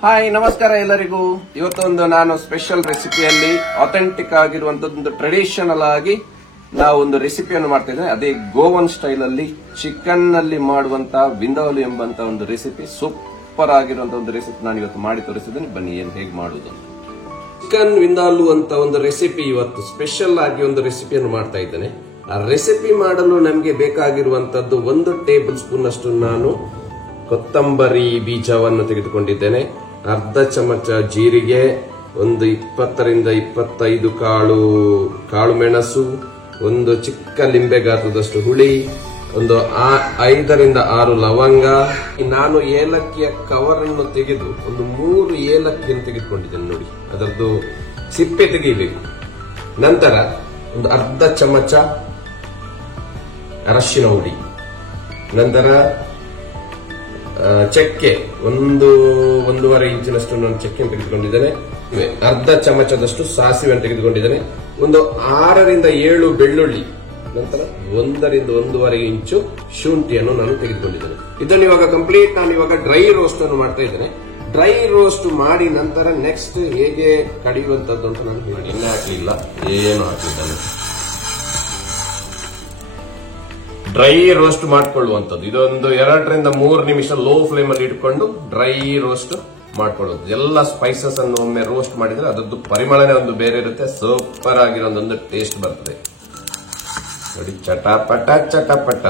Hi, ನಮಸ್ಕಾರ ಎಲ್ಲರಿಗೂ. ಇವತ್ತೊಂದು ನಾನು ಸ್ಪೆಷಲ್ ರೆಸಿಪಿಯಲ್ಲಿ ಅಥೆಂಟಿಕ್ ಆಗಿರುವಂತದ್ದು ಟ್ರೆಡಿಷನಲ್ ಆಗಿ ನಾವು ಒಂದು ರೆಸಿಪಿಯನ್ನು ಮಾಡ್ತಾ ಇದ್ದೇನೆ. ಅದೇ ಗೋವನ್ ಸ್ಟೈಲ್ ಅಲ್ಲಿ ಚಿಕನ್ ನಲ್ಲಿ ಮಾಡುವಂತಹ ವಿಂದಾಲು ಎಂಬಂತ ಒಂದು ರೆಸಿಪಿ, ಸೂಪರ್ ಆಗಿರುವಂತಹ ಒಂದು ರೆಸಿಪಿ ನಾನು ಇವತ್ತು ಮಾಡಿ ತೋರಿಸಿದ್ದೇನೆ. ಬನ್ನಿ ಏನ್ ಹೇಗೆ ಮಾಡುವುದು. ಚಿಕನ್ ವಿಂದಾಲು ಅಂತ ಒಂದು ರೆಸಿಪಿ ಇವತ್ತು ಸ್ಪೆಷಲ್ ಆಗಿ ಒಂದು ರೆಸಿಪಿಯನ್ನು ಮಾಡ್ತಾ ಇದ್ದೇನೆ. ಆ ರೆಸಿಪಿ ಮಾಡಲು ನಮಗೆ ಬೇಕಾಗಿರುವಂತದ್ದು 1 ಟೇಬಲ್ ಸ್ಪೂನ್ ಅಷ್ಟು ನಾನು ಕೊತ್ತಂಬರಿ ಬೀಜವನ್ನು ತೆಗೆದುಕೊಂಡಿದ್ದೇನೆ. ಅರ್ಧ ಚಮಚ ಜೀರಿಗೆ, ಒಂದು 20 ರಿಂದ 25 ಕಾಳು ಮೆಣಸು, ಒಂದು ಚಿಕ್ಕ ಲಿಂಬೆ ಗಾತ್ರದಷ್ಟು ಹುಳಿ, ಒಂದು 5 ರಿಂದ 6 ಲವಂಗ. ನಾನು ಏಲಕ್ಕಿಯ ಕವರ್ ಅನ್ನು ತೆಗೆದು ಒಂದು 3 ಏಲಕ್ಕಿಯನ್ನು ತೆಗೆದುಕೊಂಡಿದ್ದೇನೆ. ನೋಡಿ, ಅದರದ್ದು ಸಿಪ್ಪೆ ತೆಗೆಯಬೇಕು. ನಂತರ ಒಂದು ಅರ್ಧ ಚಮಚ ಅರಶಿನ ಹುಡಿ, ನಂತರ ಚಕ್ಕೆ 1.5 ಇಂಚಿನಷ್ಟು ನಾನು ಚಕ್ಕೆಯನ್ನು ತೆಗೆದುಕೊಂಡಿದ್ದೇನೆ. ಅರ್ಧ ಚಮಚದಷ್ಟು ಸಾಸಿವೆಯನ್ನು ತೆಗೆದುಕೊಂಡಿದ್ದೇನೆ. ಒಂದು 6 ರಿಂದ 7 ಬೆಳ್ಳುಳ್ಳಿ, ನಂತರ 1 ರಿಂದ 1.5 ಇಂಚು ಶುಂಠಿಯನ್ನು ನಾನು ತೆಗೆದುಕೊಂಡಿದ್ದೇನೆ. ಇದನ್ನು ಇವಾಗ ಕಂಪ್ಲೀಟ್ ನಾನು ಇವಾಗ ಡ್ರೈ ರೋಸ್ಟ್ ಅನ್ನು ಮಾಡ್ತಾ ಇದ್ದೇನೆ. ಡ್ರೈ ರೋಸ್ಟ್ ಮಾಡಿ ನಂತರ ನೆಕ್ಸ್ಟ್ ಹೇಗೆ ಕಡಿಯುವಂತದ್ದು ಅಂತ ನಾನು ಹೇಳಿ. ಎಣ್ಣೆ ಹಾಕಲಿಲ್ಲ, ಏನು ಹಾಕಿದ್ದಾನೆ. ಡ್ರೈ ರೋಸ್ಟ್ ಮಾಡ್ಕೊಳ್ಳುವಂಥದ್ದು. ಇದೊಂದು 2 ರಿಂದ 3 ನಿಮಿಷ ಲೋ ಫ್ಲೇಮ್ ಅಲ್ಲಿ ಇಟ್ಕೊಂಡು ಡ್ರೈ ರೋಸ್ಟ್ ಮಾಡ್ಕೊಳ್ಳೋದು. ಎಲ್ಲ ಸ್ಪೈಸಸ್ ಅನ್ನು ಒಮ್ಮೆ ರೋಸ್ಟ್ ಮಾಡಿದ್ರೆ ಅದರದ್ದು ಪರಿಮಳನೇ ಒಂದು ಬೇರೆ ಇರುತ್ತೆ. ಸೂಪರ್ ಆಗಿರೋ ಒಂದು ಟೇಸ್ಟ್ ಬರ್ತದೆ. ನೋಡಿ, ಚಟಪಟ ಚಟಪಟ.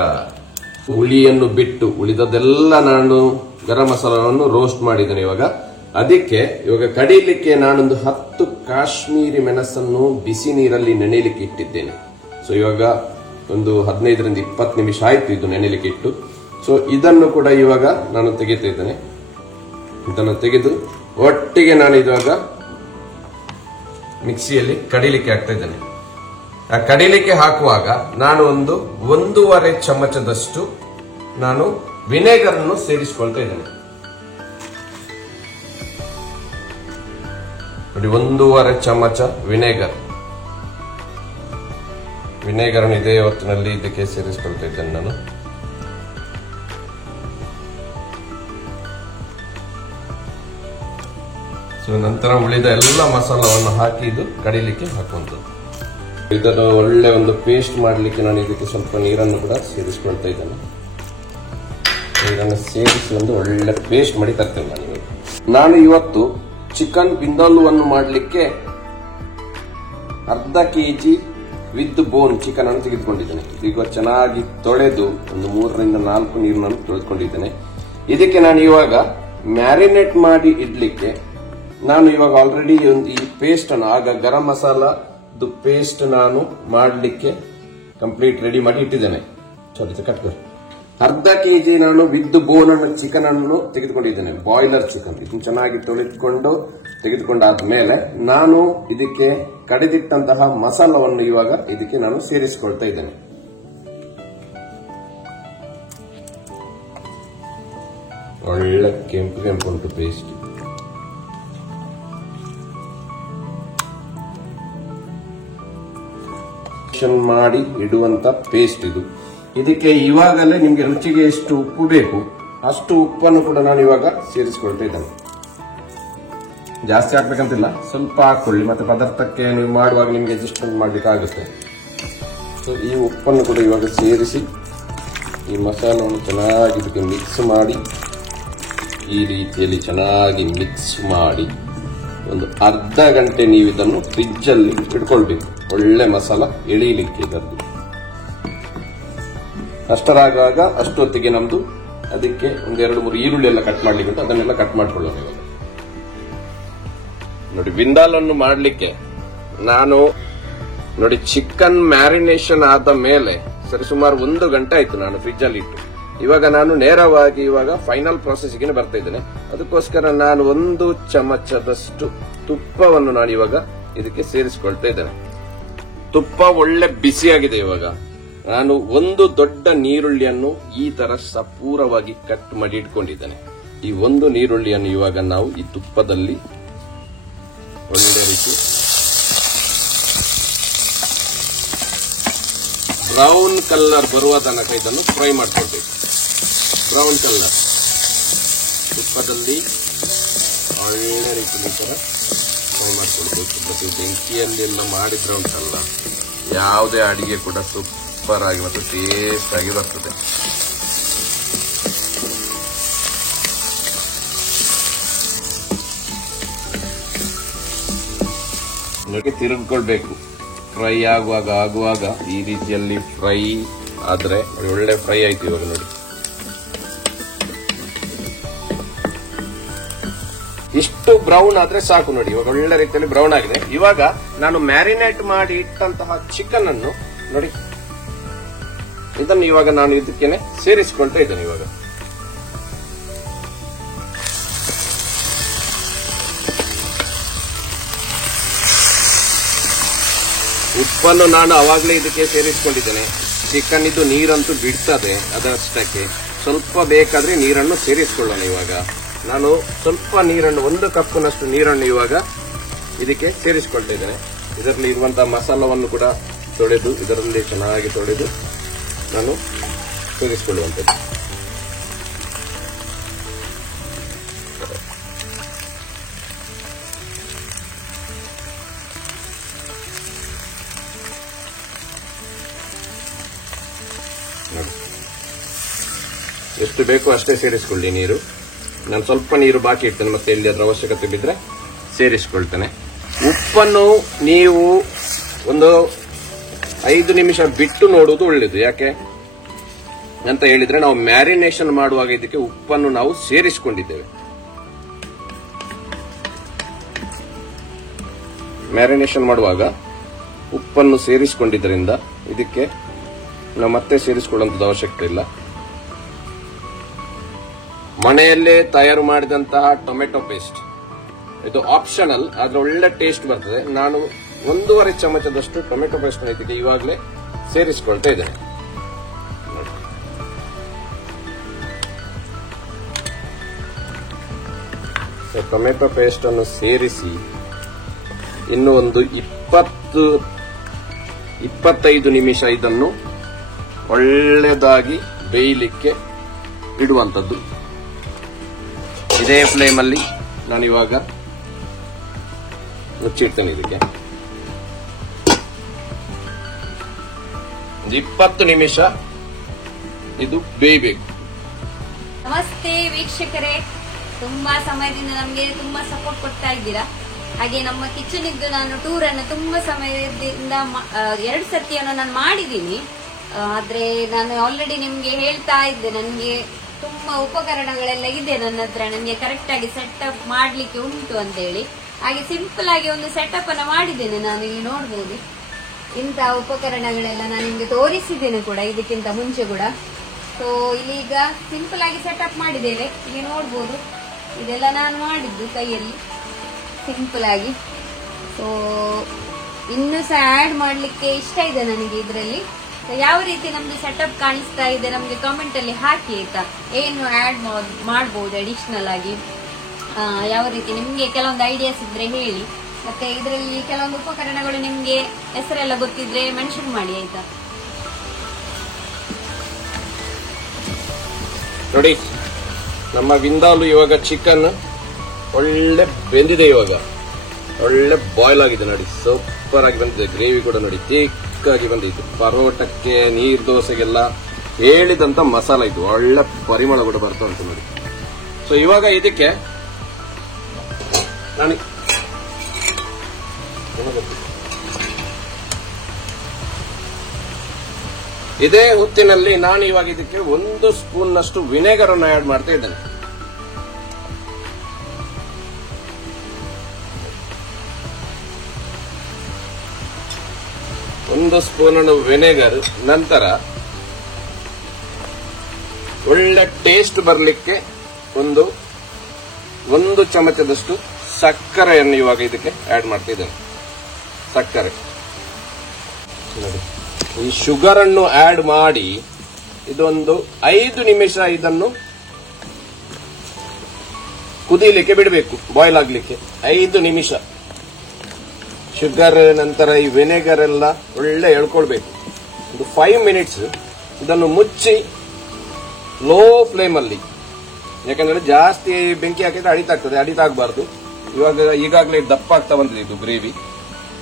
ಹುಳಿಯನ್ನು ಬಿಟ್ಟು ಉಳಿದದೆಲ್ಲ ನಾನು ಗರಂ ಮಸಾಲವನ್ನು ರೋಸ್ಟ್ ಮಾಡಿದ್ದೇನೆ. ಇವಾಗ ಕಡಿಲಿಕ್ಕೆ ನಾನೊಂದು 10 ಕಾಶ್ಮೀರಿ ಮೆಣಸನ್ನು ಬಿಸಿ ನೀರಲ್ಲಿ ನೆನೆಯಲಿಕ್ಕೆ ಇಟ್ಟಿದ್ದೇನೆ. ಸೊ ಇವಾಗ ಒಂದು 15 ರಿಂದ 20 ನಿಮಿಷ ಆಯ್ತು ಇದು ನೆನೆಯಲಿಕ್ಕೆ ಇಟ್ಟು. ಸೊ ಇದನ್ನು ಕೂಡ ಇವಾಗ ನಾನು ತೆಗಿತಾ ಇದ್ದೇನೆ. ಇದನ್ನು ತೆಗೆದು ಒಟ್ಟಿಗೆ ನಾನು ಇವಾಗ ಮಿಕ್ಸಿಯಲ್ಲಿ ಕಡಿಲಿಕ್ಕೆ ಹಾಕ್ತಾ ಇದ್ದೇನೆ. ಆ ಕಡಿಲಿಕ್ಕೆ ಹಾಕುವಾಗ ನಾನು ಒಂದು 1.5 ಚಮಚದಷ್ಟು ನಾನು ವಿನೆಗರ್ ಅನ್ನು ಸೇರಿಸಿಕೊಳ್ತಾ ಇದ್ದೇನೆ. ನೋಡಿ, 1.5 ಚಮಚ ವಿನೆಗರ್ ಇದೇ ಹೊತ್ತಿನಲ್ಲಿ ಇದಕ್ಕೆ ಸೇರಿಸಿಕೊಳ್ತಾ ಇದ್ದೇನೆ ನಾನು. ಸೊ ನಂತರ ಉಳಿದ ಎಲ್ಲ ಮಸಾಲವನ್ನು ಹಾಕಿ ಇದು ಕಡಿಲಿಕ್ಕೆ ಹಾಕುವಂಥದ್ದು. ಇದನ್ನು ಒಳ್ಳೆ ಒಂದು ಪೇಸ್ಟ್ ಮಾಡಲಿಕ್ಕೆ ನಾನು ಇದಕ್ಕೆ ಸ್ವಲ್ಪ ನೀರನ್ನು ಕೂಡ ಸೇರಿಸಿಕೊಳ್ತಾ ಇದ್ದೇನೆ. ನೀರನ್ನು ಸೇರಿಸಿ ಒಂದು ಒಳ್ಳೆ ಪೇಸ್ಟ್ ಮಾಡಿ ತರ್ತೇನೆ ನಾನು ಇವತ್ತು ಚಿಕನ್ ವಿಂದಾಲುವನ್ನು ಮಾಡಲಿಕ್ಕೆ ಅರ್ಧ ಕೆಜಿ ವಿತ್ ಬೋನ್ ಚಿಕನ್ ಅನ್ನು ತೆಗೆದುಕೊಂಡಿದ್ದೇನೆ. ಈಗ ಚೆನ್ನಾಗಿ ತೊಳೆದು ಒಂದು 3 ರಿಂದ 4 ನೀರನ್ನು ತೊಳೆದುಕೊಂಡಿದ್ದೇನೆ. ಇದಕ್ಕೆ ನಾನು ಇವಾಗ ಮ್ಯಾರಿನೇಟ್ ಮಾಡಿ ಇಡ್ಲಿಕ್ಕೆ ನಾನು ಇವಾಗ ಆಲ್ರೆಡಿ ಒಂದು ಈ ಪೇಸ್ಟ್ ಅನ್ನು, ಆಗ ಗರಂ ಮಸಾಲದ ಪೇಸ್ಟ್ ನಾನು ಮಾಡಲಿಕ್ಕೆ ಕಂಪ್ಲೀಟ್ ರೆಡಿ ಮಾಡಿ ಇಟ್ಟಿದ್ದೇನೆ. ಅರ್ಧ ಕೆಜಿ ನಾನು ವಿತ್ ಬೋನ್ ಚಿಕನ್ ಅನ್ನು ತೆಗೆದುಕೊಂಡಿದ್ದೇನೆ. Boiler chicken. ಇದನ್ನು ಚೆನ್ನಾಗಿ ತೆಗೆದುಕೊಂಡಾದ್ಮೇಲೆ ನಾನು ಇದಕ್ಕೆ ಕಡಿದಿಟ್ಟಂತಹ ಮಸಾಲವನ್ನು ಇವಾಗ ಇದಕ್ಕೆ ನಾನು ಸೇರಿಸಿಕೊಳ್ತಾ ಇದ್ದೇನೆ. ಒಳ್ಳೆ ಕೆಂಪು ಉಂಟು ಪೇಸ್ಟ್. ಮಾಡಿ ಇಡುವಂತ ಪೇಸ್ಟ್ ಇದು. ಇದಕ್ಕೆ ಇವಾಗಲೇ ನಿಮ್ಗೆ ರುಚಿಗೆ ಎಷ್ಟು ಉಪ್ಪು ಬೇಕು ಅಷ್ಟು ಉಪ್ಪನ್ನು ಕೂಡ ನಾನು ಇವಾಗ ಸೇರಿಸಿಕೊಳ್ತಾ ಇದ್ದೇನೆ. ಜಾಸ್ತಿ ಹಾಕ್ಬೇಕಂತಿಲ್ಲ, ಸ್ವಲ್ಪ ಹಾಕೊಳ್ಳಿ. ಮತ್ತೆ ಪದಾರ್ಥಕ್ಕೆ ನೀವು ಮಾಡುವಾಗ ನಿಮ್ಗೆ ಅಡ್ಜಸ್ಟ್ಮೆಂಟ್ ಮಾಡ್ಲಿಕ್ಕಾಗುತ್ತೆ. ಸೊ ಈ ಉಪ್ಪನ್ನು ಕೂಡ ಇವಾಗ ಸೇರಿಸಿ ಈ ಮಸಾಲವನ್ನು ಚೆನ್ನಾಗಿ ಇದಕ್ಕೆ ಮಿಕ್ಸ್ ಮಾಡಿ, ಈ ರೀತಿಯಲ್ಲಿ ಚೆನ್ನಾಗಿ ಮಿಕ್ಸ್ ಮಾಡಿ ಒಂದು ಅರ್ಧ ಗಂಟೆ ನೀವು ಇದನ್ನು ಫ್ರಿಜ್ ಅಲ್ಲಿ ಇಟ್ಕೊಳ್ಬೇಕು. ಒಳ್ಳೆ ಮಸಾಲ ಎಳೀಲಿಕ್ಕೆ ಇದರದ್ದು. ಅಷ್ಟರಾಗುವಾಗ ಅಷ್ಟೊತ್ತಿಗೆ ನಮ್ದು ಅದಕ್ಕೆ ಒಂದು 2-3 ಈರುಳ್ಳಿ ಎಲ್ಲ ಕಟ್ ಮಾಡ್ಲಿಕ್ಕೆ ಉಂಟು, ಅದನ್ನೆಲ್ಲ ಕಟ್ ಮಾಡ್ಕೊಳ್ಳೋಣ ಇವಾಗ. ನೋಡಿ, ವಿಂದಾಲನ್ನು ಮಾಡಲಿಕ್ಕೆ ನಾನು ನೋಡಿ ಚಿಕನ್ ಮ್ಯಾರಿನೇಷನ್ ಆದ ಮೇಲೆ ಸರಿಸುಮಾರು 1 ಗಂಟೆ ಆಯ್ತು ನಾನು ಫ್ರಿಜ್ ಅಲ್ಲಿ ಇಟ್ಟು. ಇವಾಗ ನಾನು ನೇರವಾಗಿ ಇವಾಗ ಫೈನಲ್ ಪ್ರಾಸೆಸ್ಗೆ ಬರ್ತಾ ಇದ್ದೇನೆ. ಅದಕ್ಕೋಸ್ಕರ ನಾನು 1 ಚಮಚದಷ್ಟು ತುಪ್ಪವನ್ನು ನಾನು ಇವಾಗ ಇದಕ್ಕೆ ಸೇರಿಸಿಕೊಳ್ತಾ ಇದ್ದೇನೆ. ತುಪ್ಪ ಒಳ್ಳೆ ಬಿಸಿಯಾಗಿದೆ. ಇವಾಗ ನಾನು 1 ದೊಡ್ಡ ನೀರುಳ್ಳಿಯನ್ನು ಈ ತರ ಸಪೂರವಾಗಿ ಕಟ್ ಮಾಡಿ ಇಟ್ಕೊಂಡಿದ್ದೇನೆ. ಈ 1 ನೀರುಳ್ಳಿಯನ್ನು ಇವಾಗ ನಾವು ಈ ತುಪ್ಪದಲ್ಲಿ ಒಳ್ಳೆ ರೀತಿ ಬ್ರೌನ್ ಕಲರ್ ಬರುವ ತನಕ ಇದನ್ನು ಫ್ರೈ ಮಾಡ್ಕೊಳ್ಬೇಕು. ಬ್ರೌನ್ ಕಲರ್ ತುಪ್ಪದಲ್ಲಿ ಒಳ್ಳೆ ರೀತಿಯಲ್ಲಿ ಕೂಡ ಫ್ರೈ ಮಾಡ್ಕೊಳ್ಬೇಕು. ಮತ್ತೆ ಬೆಂಕಿಯಲ್ಲೆಲ್ಲ ಮಾಡಿದ್ರೆ ಉಂಟಲ್ಲ, ಯಾವುದೇ ಅಡಿಗೆ ಕೂಡ ಸೂಪರ್ ಆಗಿ ಮತ್ತು ಟೇಸ್ಟ್ ಆಗಿ ಬರ್ತದೆ. ನೋಡಿ, ತಿರುಗಿಕೊಳ್ಬೇಕು. ಫ್ರೈ ಆಗುವಾಗ ಈ ರೀತಿಯಲ್ಲಿ ಫ್ರೈ ಆದ್ರೆ ಒಳ್ಳೆ ಫ್ರೈ ಆಯ್ತು. ಇವಾಗ ನೋಡಿ, ಇಷ್ಟು ಬ್ರೌನ್ ಆದ್ರೆ ಸಾಕು. ನೋಡಿ, ಇವಾಗ ಒಳ್ಳೆ ರೀತಿಯಲ್ಲಿ ಬ್ರೌನ್ ಆಗಿದೆ. ಇವಾಗ ನಾನು ಮ್ಯಾರಿನೇಟ್ ಮಾಡಿ ಇಟ್ಟಂತಹ ಚಿಕನ್ ಅನ್ನು ನೋಡಿ, ಇದನ್ನು ಇವಾಗ ನಾನು ಇದಕ್ಕೇನೆ ಸೇರಿಸಿಕೊಳ್ತಾ ಇದ್ದೇನೆ. ಇವಾಗ ಉಪ್ಪನ್ನು ನಾನು ಅವಾಗಲೇ ಇದಕ್ಕೆ ಸೇರಿಸಿಕೊಂಡಿದ್ದೇನೆ. ಚಿಕನ್ ಇದು ನೀರಂತೂ ಬಿಡ್ತದೆ, ಅದರಷ್ಟಕ್ಕೆ ಸ್ವಲ್ಪ ಬೇಕಾದ್ರೆ ನೀರನ್ನು ಸೇರಿಸಿಕೊಳ್ಳೋಣ. ಇವಾಗ ನಾನು ಸ್ವಲ್ಪ ನೀರನ್ನು, 1 ಕಪ್ನಷ್ಟು ನೀರನ್ನು ಇವಾಗ ಇದಕ್ಕೆ ಸೇರಿಸಿಕೊಳ್ತಾ ಇದ್ದೇನೆ. ಇದರಲ್ಲಿ ಇರುವಂತಹ ಮಸಾಲವನ್ನು ಕೂಡ ತೊಳೆದು, ಇದರಲ್ಲಿ ಚೆನ್ನಾಗಿ ತೊಳೆದು ನಾನು ಸೇರಿಸಿಕೊಳ್ಳುವಂಥದ್ದು. ಎಷ್ಟು ಬೇಕೋ ಅಷ್ಟೇ ಸೇರಿಸಿಕೊಳ್ಳಿ ನೀರು. ನಾನು ಸ್ವಲ್ಪ ನೀರು ಬಾಕಿ ಇಡ್ತೇನೆ, ಮತ್ತೆ ಎಲ್ಲಿ ಅದರ ಅವಶ್ಯಕತೆ ಬಿದ್ದರೆ ಸೇರಿಸಿಕೊಳ್ತೇನೆ. ಉಪ್ಪನ್ನು ನೀವು ಒಂದು 5 ನಿಮಿಷ ಬಿಟ್ಟು ನೋಡುವುದು ಒಳ್ಳೆಯದು. ಯಾಕೆ ಅಂತ ಹೇಳಿದ್ರೆ, ನಾವು ಮ್ಯಾರಿನೇಷನ್ ಮಾಡುವಾಗ ಇದಕ್ಕೆ ಉಪ್ಪನ್ನು ನಾವು ಸೇರಿಸಿಕೊಂಡಿದ್ದೇವೆ. ಮ್ಯಾರಿನೇಷನ್ ಮಾಡುವಾಗ ಉಪ್ಪನ್ನು ಸೇರಿಸಿಕೊಂಡಿದ್ದರಿಂದ ಇದಕ್ಕೆ ನಾವು ಮತ್ತೆ ಸೇರಿಸಿಕೊಳ್ಳುವಂಥದ್ದು ಅವಶ್ಯಕತೆ ಇಲ್ಲ. ಮನೆಯಲ್ಲೇ ತಯಾರು ಮಾಡಿದಂತಹ ಟೊಮೆಟೊ ಪೇಸ್ಟ್, ಇದು ಆಪ್ಷನಲ್, ಆದ್ರೆ ಒಳ್ಳೆ ಟೇಸ್ಟ್ ಬರ್ತದೆ. ನಾನು 1.5 ಚಮಚದಷ್ಟು ಟೊಮೆಟೊ ಪೇಸ್ಟ್ ಇದಕ್ಕೆ ಇವಾಗಲೇ ಸೇರಿಸಿಕೊಳ್ತಾ ಇದ್ದೇನೆ. ಟೊಮೆಟೊ ಪೇಸ್ಟ್ ಅನ್ನು ಸೇರಿಸಿ ಇನ್ನು ಒಂದು 20-25 ನಿಮಿಷ ಇದನ್ನು ಒಳ್ಳೆದಾಗಿ ಬೇಯಲಿಕ್ಕೆ ಇಡುವಂಥದ್ದು. ಇದೇ ಫ್ಲೇಮ್ ಅಲ್ಲಿ ನಾನು ಇವಾಗ ಮುಚ್ಚಿಡ್ತೇನೆ. ಇದಕ್ಕೆ 20 ನಿಮಿಷ ಇದು ಬೇಯಬೇಕು. ನಮಸ್ತೆ ವೀಕ್ಷಕರೇ, ತುಂಬಾ ಸಮಯದಿಂದ ನಮ್ಗೆ ತುಂಬಾ ಸಪೋರ್ಟ್ ಕೊಡ್ತಾ ಇದ್ದೀರಾ. ಹಾಗೆ ನಮ್ಮ ಕಿಚನ್ ಇದ್ದು ನಾನು ಟೂರ್ ಅನ್ನು ತುಂಬಾ ಸಮಯದಿಂದ 2 ಸರ್ತಿಯನ್ನು ನಾನು ಮಾಡಿದ್ದೀನಿ. ಆದ್ರೆ ನಾನು ಆಲ್ರೆಡಿ ನಿಮ್ಗೆ ಹೇಳ್ತಾ ಇದ್ದೆ, ನನಗೆ ತುಂಬಾ ಉಪಕರಣಗಳೆಲ್ಲ ಇದೆ ನನ್ನ ಹತ್ರ, ನನಗೆ ಕರೆಕ್ಟ್ ಆಗಿ ಸೆಟಪ್ ಮಾಡ್ಲಿಕ್ಕೆ ಉಂಟು ಅಂತ ಹೇಳಿ. ಹಾಗೆ ಸಿಂಪಲ್ ಆಗಿ ಒಂದು ಸೆಟಪ್ ಅನ್ನ ಮಾಡಿದ್ದೇನೆ. ನಾನು ಇಲ್ಲಿ ನೋಡ್ಬೋದು, ಇಂತಹ ಉಪಕರಣಗಳೆಲ್ಲ ನಾನು ನಿಮ್ಗೆ ತೋರಿಸಿದ್ದೇನೆ ಕೂಡ ಇದಕ್ಕಿಂತ ಮುಂಚೆ ಕೂಡ. ಸೊ ಇಲ್ಲಿ ಈಗ ಸಿಂಪಲ್ ಆಗಿ ಸೆಟಪ್ ಮಾಡಿದ್ದೇವೆ. ಇಲ್ಲಿ ನೋಡ್ಬೋದು, ಇದೆಲ್ಲ ನಾನು ಮಾಡಿದ್ದು ಕೈಯಲ್ಲಿ ಸಿಂಪಲ್ ಆಗಿ. ಸೊ ಇನ್ನೂ ಸಹ ಆಡ್ ಮಾಡ್ಲಿಕ್ಕೆ ಇಷ್ಟ ಇದೆ ನನಗೆ ಇದರಲ್ಲಿ. ಯಾವ ರೀತಿ ನಮ್ದು ಸೆಟಪ್ ಕಾಣಿಸ್ತಾ ಇದೆ ನಮ್ಗೆ ಕಾಮೆಂಟ್ ಅಲ್ಲಿ ಹಾಕಿ ಆಯ್ತಾ. ಏನು ಆಡ್ ಮಾಡಬಹುದು ಅಡಿಷನಲ್ ಆಗಿ, ಯಾವ ರೀತಿ ನಿಮ್ಗೆ ಕೆಲವೊಂದು ಐಡಿಯಾಸ್ ಇದ್ರೆ ಹೇಳಿ. ಮತ್ತೆ ಇದರಲ್ಲಿ ಕೆಲವೊಂದು ಉಪಕರಣಗಳು ನಿಮ್ಗೆ ಹೆಸರೆಲ್ಲ ಗೊತ್ತಿದ್ರೆ ಮೆನ್ಷನ್ ಮಾಡಿ ಆಯ್ತಾ. ನೋಡಿ, ನಮ್ಮ ವಿಂದಾಲು ಇವಾಗ ಚಿಕನ್ ಒಳ್ಳೆ ಬೆಂದಿದೆ. ಇವಾಗ ಒಳ್ಳೆ ಬಾಯ್ಲ್ ಆಗಿದೆ ನೋಡಿ, ಸೂಪರ್ ಆಗಿ ಬಂದಿದೆ. ಗ್ರೇವಿ ಕೂಡ ನೋಡಿ ತಿಕ್ಕಾಗಿ ಬಂದಿದ್ದು. ಪರೋಟಕ್ಕೆ, ನೀರ್ ದೋಸೆಗೆಲ್ಲ ಹೇಳಿದಂತ ಮಸಾಲ ಇದು. ಒಳ್ಳೆ ಪರಿಮಳ ಕೂಡ ಬರ್ತಾ ಉಂಟು ನೋಡಿ. ಸೊ ಇವಾಗ ಇದಕ್ಕೆ ನಾನು ಇದೇ ಹೊತ್ತಿನಲ್ಲಿ ನಾನು ಇವಾಗ ಇದಕ್ಕೆ 1 ಸ್ಪೂನ್ನಷ್ಟು ವಿನೆಗರ್ ಅನ್ನು ಆಡ್ ಮಾಡ್ತಾ ಇದ್ದೇನೆ. ಒಂದು ಸ್ಪೂನ್ ವಿನೆಗರ್, ನಂತರ ಒಳ್ಳೆ ಟೇಸ್ಟ್ ಬರಲಿಕ್ಕೆ ಒಂದು ಚಮಚದಷ್ಟು ಸಕ್ಕರೆಯನ್ನು ಇವಾಗ ಇದಕ್ಕೆ ಆಡ್ ಮಾಡ್ತಿದ್ದೇನೆ. ಸಕ್ಕರೆ ನೋಡಿ, ಈ ಶುಗರ್ ಅನ್ನು ಆಡ್ ಮಾಡಿ ಇದೊಂದು 5 ನಿಮಿಷ ಇದನ್ನು ಕುದೀಲಿಕ್ಕೆ ಬಿಡಬೇಕು, ಬಾಯ್ಲ್ ಆಗ್ಲಿಕ್ಕೆ 5 ನಿಮಿಷ. ಶುಗರ್ ನಂತರ ಈ ವಿನೆಗರ್ ಎಲ್ಲ ಒಳ್ಳೆ ಎಳ್ಕೊಳ್ಬೇಕು. ಒಂದು 5 ಮಿನಿಟ್ಸ್ ಇದನ್ನು ಮುಚ್ಚಿ ಲೋ ಫ್ಲೇಮ್ ಅಲ್ಲಿ ಯಾಕಂದ್ರೆ ಜಾಸ್ತಿ ಬೆಂಕಿ ಹಾಕಿದ್ರೆ ಅಡಿತಾಗ್ತದೆ, ಅಡಿತಾಗಬಾರ್ದು. ಇವಾಗ ಈಗಾಗಲೇ ದಪ್ಪ ಆಗ್ತಾ ಬಂದಿದೆ ಇದು ಗ್ರೇವಿ.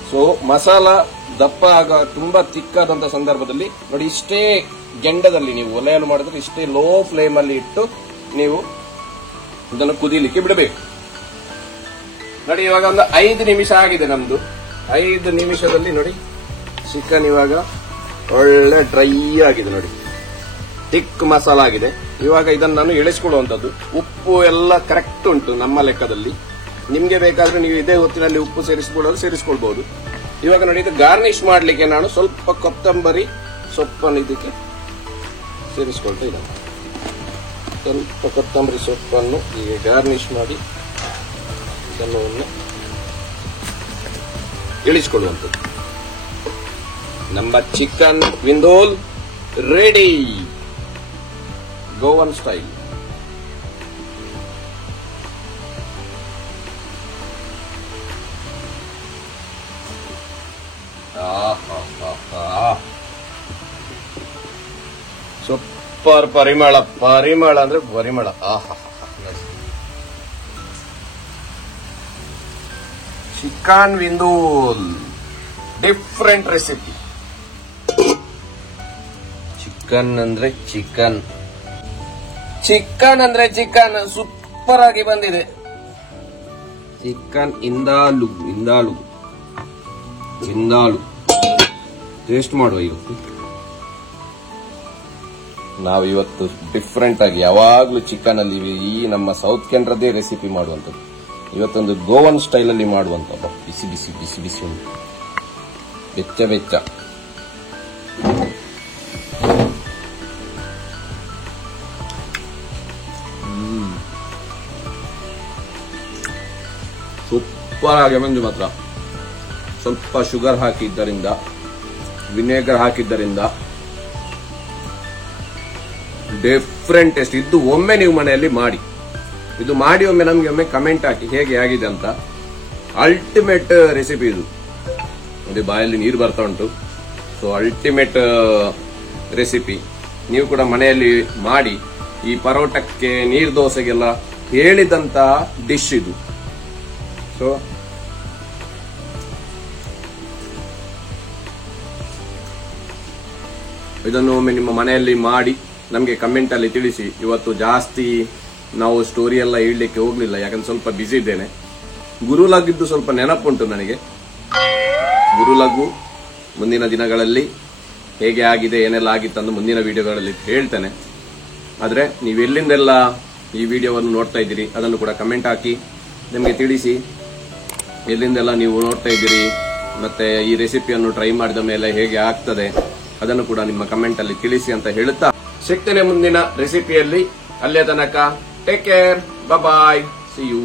ಸೊ ಮಸಾಲ ದಪ್ಪ ಆಗ ತುಂಬಾ ತಿಕ್ಕಾದಂತ ಸಂದರ್ಭದಲ್ಲಿ ನೋಡಿ, ಇಷ್ಟೇ ಗೆಂಡದಲ್ಲಿ ನೀವು ಒಲೆಯನ್ನು ಮಾಡಿದ್ರೆ ಇಷ್ಟೇ ಲೋ ಫ್ಲೇಮ್ ಅಲ್ಲಿ ಇಟ್ಟು ನೀವು ಇದನ್ನು ಕುದಿಲಿಕ್ಕೆ ಬಿಡಬೇಕು. ನೋಡಿ ಇವಾಗ ಒಂದು 5 ನಿಮಿಷ ಆಗಿದೆ ನಮ್ದು. 5 ನಿಮಿಷದಲ್ಲಿ ನೋಡಿ ಚಿಕನ್ ಇವಾಗ ಒಳ್ಳೆ ಡ್ರೈ ಆಗಿದೆ ನೋಡಿ, ತಿಕ್ ಮಸಾಲ ಆಗಿದೆ. ಇವಾಗ ಇದನ್ನು ನಾನು ಇಳಿಸ್ಕೊಡುವಂತದ್ದು. ಉಪ್ಪು ಎಲ್ಲ ಕರೆಕ್ಟ್ ಉಂಟು ನಮ್ಮ ಲೆಕ್ಕದಲ್ಲಿ. ನಿಮ್ಗೆ ಬೇಕಾದ್ರೆ ನೀವು ಇದೇ ಹೊತ್ತಿನಲ್ಲಿ ಉಪ್ಪು ಸೇರಿಸ್ಕೊಳ್ಬಹುದು. ಇವಾಗ ನೋಡಿ, ಇದು ಗಾರ್ನಿಶ್ ಮಾಡ್ಲಿಕ್ಕೆ ನಾನು ಸ್ವಲ್ಪ ಕೊತ್ತಂಬರಿ ಸೊಪ್ಪನ್ನು ಇದಕ್ಕೆ ಸೇರಿಸ್ಕೊಳ್ತಾ ಇದ್ದೇನೆ. ಸ್ವಲ್ಪ ಕೊತ್ತಂಬರಿ ಸೊಪ್ಪನ್ನು ಈಗ ಗಾರ್ನಿಶ್ ಮಾಡಿ ಇದನ್ನು ಇಳಿಸಿಕೊಳ್ಳುವಂಥದ್ದು. ನಮ್ಮ chicken vindaloo ready, Goan style. Super ಪರಿಮಳ, ಪರಿಮಳ ಅಂದ್ರೆ ಪರಿಮಳ. Chicken vindaloo different recipe. Chicken ಅಂದ್ರೆ ಚಿಕನ್, ಚಿಕನ್ ಅಂದ್ರೆ ಚಿಕನ್ ಸೂಪರ್ ಆಗಿ ಬಂದಿದೆ. ಚಿಕನ್ ಇಂದಾಲು ಇಂದಾಲು ಇಂದಾಲು ಟೇಸ್ಟ್ ಮಾಡುವ. ನಾವಿವತ್ತು ಡಿಫ್ರೆಂಟ್ ಆಗಿ ಯಾವಾಗ್ಲೂ ಚಿಕನ್ ಅಲ್ಲಿ ಈ ನಮ್ಮ ಸೌತ್ ಕೆನರದೇ ರೆಸಿಪಿ ಮಾಡುವಂಥದ್ದು. ಇವತ್ತೊಂದು ಗೋವನ್ ಸ್ಟೈಲ್ ಅಲ್ಲಿ ಮಾಡುವಂಥದ್ದು. ಬಿಸಿ ಬಿಸಿ ಬಿಸಿ ಬಿಸಿ ಉಂಟು, ಬೆಚ್ಚ ಬೆಚ್ಚ. ಸೂಪರ್ ಆಗಿ ಬಂದು ಮಾತ್ರ. ಸ್ವಲ್ಪ ಶುಗರ್ ಹಾಕಿದ್ದರಿಂದ, ವಿನೆಗರ್ ಹಾಕಿದ್ದರಿಂದ ಡಿಫ್ರೆಂಟ್ ಟೇಸ್ಟ್. ಇದು ಒಮ್ಮೆ ನೀವು ಮನೆಯಲ್ಲಿ ಮಾಡಿ, ಇದು ಮಾಡಿ ಒಮ್ಮೆ ನಮ್ಗೆ ಒಮ್ಮೆ ಕಮೆಂಟ್ ಹಾಕಿ ಹೇಗೆ ಆಗಿದೆ ಅಂತ. ಅಲ್ಟಿಮೇಟ್ ರೆಸಿಪಿ ಇದು. ಅದೇ ಬಾಯಲ್ಲಿ ನೀರು ಬರ್ತಾ ಉಂಟು. So ultimate recipe. ನೀವು ಕೂಡ ಮನೆಯಲ್ಲಿ ಮಾಡಿ. ಈ ಪರೋಟಕ್ಕೆ, ನೀರು ದೋಸೆಗೆಲ್ಲ ಹೇಳಿದಂತಹ ಡಿಶ್ ಇದು. ಸೊ ಇದನ್ನು ಒಮ್ಮೆ ನಿಮ್ಮ ಮನೆಯಲ್ಲಿ ಮಾಡಿ ನಮಗೆ ಕಮೆಂಟ್ ಅಲ್ಲಿ ತಿಳಿಸಿ. ಇವತ್ತು ಜಾಸ್ತಿ ನಾವು ಸ್ಟೋರಿ ಎಲ್ಲ ಹೇಳಲಿಕ್ಕೆ ಹೋಗ್ಲಿಲ್ಲ, ಯಾಕಂದ್ರೆ ಸ್ವಲ್ಪ ಬಿಸಿ ಇದ್ದೇನೆ. ಗುರುಲಗಿದ್ದು ಸ್ವಲ್ಪ ನೆನಪುಂಟು ನನಗೆ. ಗುರುಲಗು ಮುಂದಿನ ದಿನಗಳಲ್ಲಿ ಹೇಗೆ ಆಗಿದೆ, ಏನೆಲ್ಲ ಆಗಿತ್ತಂದು ಮುಂದಿನ ವಿಡಿಯೋಗಳಲ್ಲಿ ಹೇಳ್ತೇನೆ. ಆದ್ರೆ ನೀವು ಎಲ್ಲಿಂದೆಲ್ಲ ಈ ವಿಡಿಯೋವನ್ನು ನೋಡ್ತಾ ಇದ್ದೀರಿ ಅದನ್ನು ಕೂಡ ಕಮೆಂಟ್ ಹಾಕಿ ನಿಮಗೆ ತಿಳಿಸಿ. ಎಲ್ಲಿಂದೆಲ್ಲ ನೀವು ನೋಡ್ತಾ ಇದ್ದೀರಿ, ಮತ್ತೆ ಈ ರೆಸಿಪಿಯನ್ನು ಟ್ರೈ ಮಾಡಿದ ಮೇಲೆ ಹೇಗೆ ಆಗ್ತದೆ ಅದನ್ನು ಕೂಡ ನಿಮ್ಮ ಕಮೆಂಟ್ ಅಲ್ಲಿ ತಿಳಿಸಿ ಅಂತ ಹೇಳುತ್ತಾ ಸಿಗ್ತೇನೆ ಮುಂದಿನ ರೆಸಿಪಿಯಲ್ಲಿ. ಅಲ್ಲೇ ತನಕ take care, bye, see you.